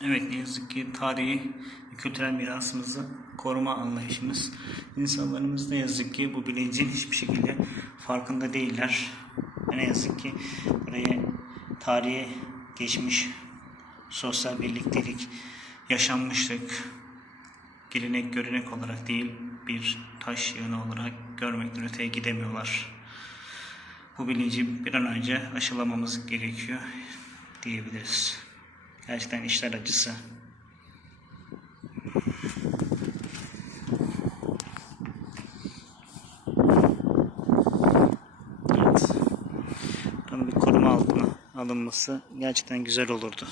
Evet ne yazık ki tarihi kültürel mirasımızı koruma anlayışımız insanlarımız ne yazık ki bu bilincin hiçbir şekilde farkında değiller. Ne yazık ki buraya tarihe geçmiş sosyal birliktelik, yaşanmışlık, gelenek görenek olarak değil bir taş yığını olarak görmekten öteye gidemiyorlar. Bu bilinci bir an önce aşılamamız gerekiyor diyebiliriz. Gerçekten işler acısı. Evet. Buranın bir koruma altına alınması gerçekten güzel olurdu.